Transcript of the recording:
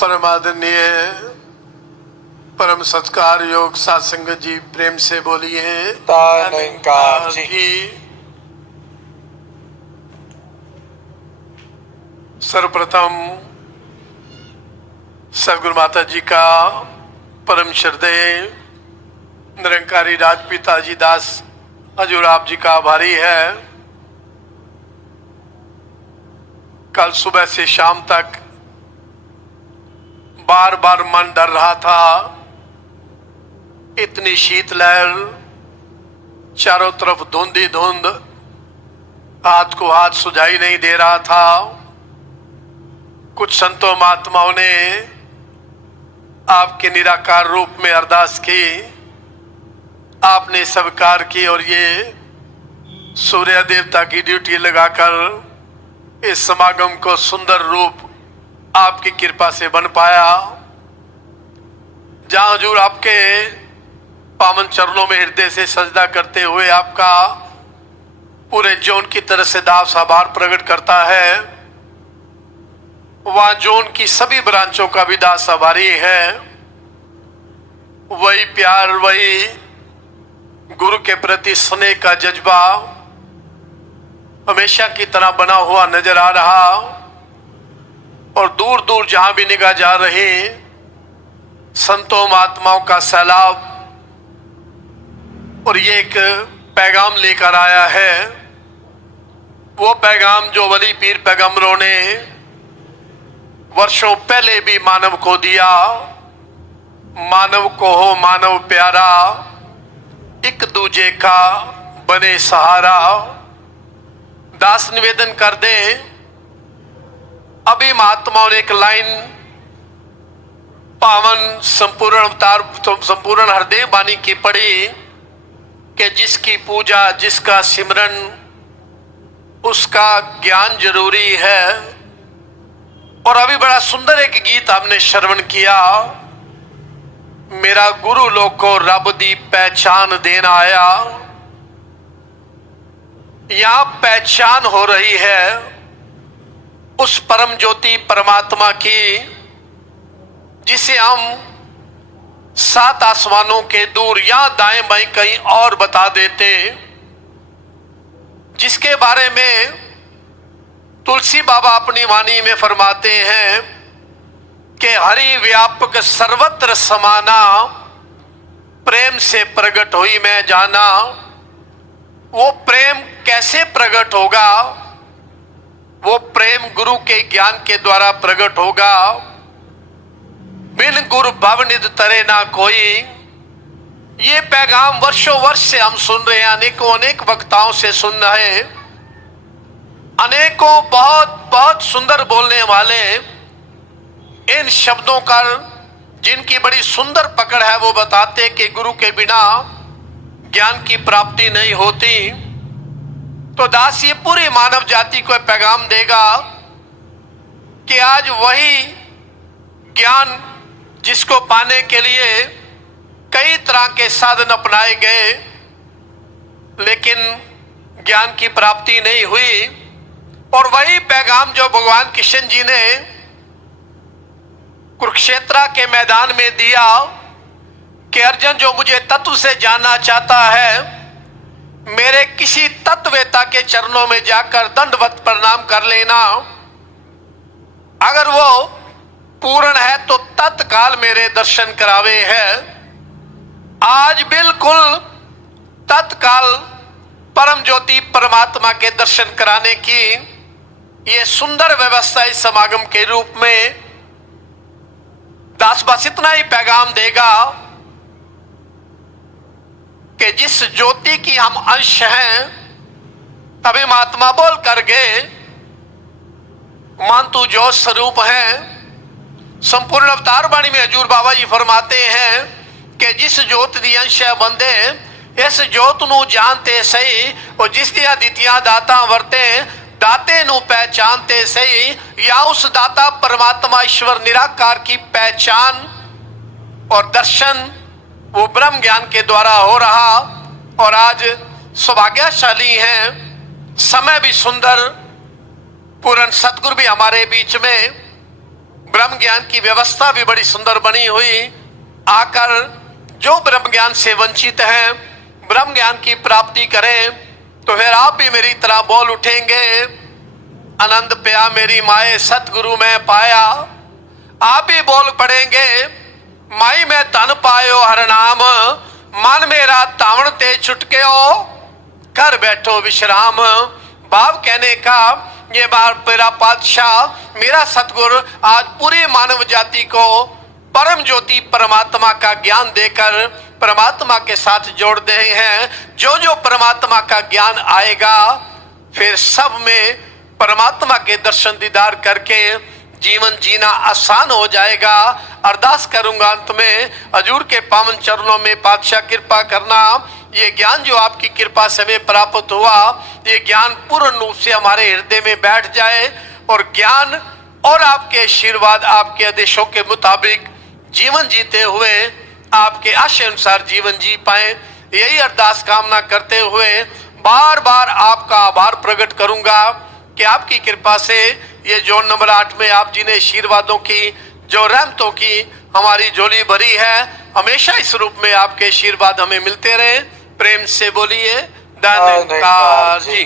परम आदरणीय परम सत्कार योग सत्संग जी प्रेम से बोलिए धन्यकार जी। सर्वप्रथम सदगुरु माता जी का परम श्रद्धेय निरंकारी राजपिता जी दास हजूर आप जी का आभारी है। कल सुबह से शाम तक बार बार मन डर रहा था, इतनी शीतलहर, चारों तरफ धुंध ही धुंध, हाथ को हाथ सुझाई नहीं दे रहा था। कुछ संतों महात्माओं ने आपके निराकार रूप में अरदास की, आपने स्वीकार की और ये सूर्य देवता की ड्यूटी लगाकर इस समागम को सुंदर रूप आपकी कृपा से बन पाया। जहां हजूर आपके पावन चरणों में हृदय से सजदा करते हुए आपका पूरे जोन की तरह से दास आभार प्रकट करता है, वहां जोन की सभी ब्रांचों का भी दास आभारी है। वही प्यार, वही गुरु के प्रति स्नेह का जज्बा हमेशा की तरह बना हुआ नजर आ रहा और दूर दूर जहां भी निगाह जा रही संतों महात्माओं का सैलाब और ये एक पैगाम लेकर आया है। वो पैगाम जो वली पीर पैगंबरों ने वर्षों पहले भी मानव को दिया, मानव को हो मानव प्यारा, एक दूजे का बने सहारा। दास निवेदन कर दे, अभी महात्माओं ने एक लाइन पावन संपूर्ण अवतार संपूर्ण हृदय वाणी की पढ़ी कि जिसकी पूजा जिसका सिमरन उसका ज्ञान जरूरी है। और अभी बड़ा सुंदर एक गीत हमने श्रवण किया, मेरा गुरु लोग को रब दी पहचान देना आया। यहां पहचान हो रही है उस परम ज्योति परमात्मा की जिसे हम सात आसमानों के दूर या दाएं बाएं कहीं और बता देते, जिसके बारे में तुलसी बाबा अपनी वाणी में फरमाते हैं कि हरि व्यापक सर्वत्र समाना, प्रेम से प्रकट हुई मैं जाना। वो प्रेम कैसे प्रकट होगा? वो प्रेम गुरु के ज्ञान के द्वारा प्रकट होगा। बिन गुरु भवनिध तरे ना कोई। ये पैगाम वर्षों वर्ष से हम सुन रहे हैं, अनेकों अनेक वक्ताओं से सुन रहे हैं, अनेकों बहुत बहुत सुंदर बोलने वाले इन शब्दों का जिनकी बड़ी सुंदर पकड़ है वो बताते कि गुरु के बिना ज्ञान की प्राप्ति नहीं होती। तो दास ये पूरी मानव जाति को पैगाम देगा कि आज वही ज्ञान जिसको पाने के लिए कई तरह के साधन अपनाए गए लेकिन ज्ञान की प्राप्ति नहीं हुई, और वही पैगाम जो भगवान कृष्ण जी ने कुरुक्षेत्र के मैदान में दिया कि अर्जुन जो मुझे तत्व से जानना चाहता है मेरे किसी तत्ववेता के चरणों में जाकर दंडवत प्रणाम कर लेना। अगर वो पूर्ण है तो तत्काल मेरे दर्शन करावे है। आज बिल्कुल तत्काल परम ज्योति परमात्मा के दर्शन कराने की ये सुंदर व्यवस्था इस समागम के रूप में दास बस इतना ही पैगाम देगा कि जिस ज्योति की हम अंश हैं, तभी महात्मा बोल कर गए मान तू जो स्वरूप है। संपूर्ण अवतार वाणी में हजूर बाबा जी फरमाते हैं कि जिस ज्योत दी अंश है बंदे, इस ज्योत नू जानते सही, और जिस दिया दितिया दाता वरते दाते नू पहचानते सही। या उस दाता परमात्मा ईश्वर निराकार की पहचान और दर्शन वो ब्रह्म ज्ञान के द्वारा हो रहा। और आज सौभाग्यशाली हैं, समय भी सुंदर, पूर्ण सतगुरु भी हमारे बीच में, ब्रह्म ज्ञान की व्यवस्था भी बड़ी सुंदर बनी हुई। आकर जो ब्रह्म ज्ञान से वंचित हैं ब्रह्म ज्ञान की प्राप्ति करें तो फिर आप भी मेरी तरह बोल उठेंगे, आनंद प्या मेरी माए सतगुरु में पाया। आप भी बोल पड़ेंगे, माई में तन पायो हर नाम, मन मेरा तावण ते छुटके हो, कर बैठो विश्राम। बाप कहने का ये बार मेरा पातशाह मेरा सतगुरु आज पूरी मानव जाति को परम ज्योति परमात्मा का ज्ञान देकर परमात्मा के साथ जोड़ दे हैं। जो जो परमात्मा का ज्ञान आएगा फिर सब में परमात्मा के दर्शन दीदार करके जीवन जीना आसान हो जाएगा। अरदास करूंगा अंत में हजूर के पावन चरणों में पातशाह कृपा करना, ये ज्ञान जो आपकी कृपा से हमें प्राप्त हुआ ये ज्ञान पूर्ण रूप से हमारे हृदय में बैठ जाए और ज्ञान और आपके आशीर्वाद आपके आदेशों के मुताबिक जीवन जीते हुए आपके आशय अनुसार जीवन जी पाए। यही अरदास कामना करते हुए बार बार आपका आभार प्रकट करूंगा कि आपकी कृपा से ये जोन नंबर 8 में आप जी ने आशीर्वादों की जो रहमतों की हमारी झोली भरी है, हमेशा इस रूप में आपके आशीर्वाद हमें मिलते रहे। प्रेम से बोलिए धन्यवाद जी।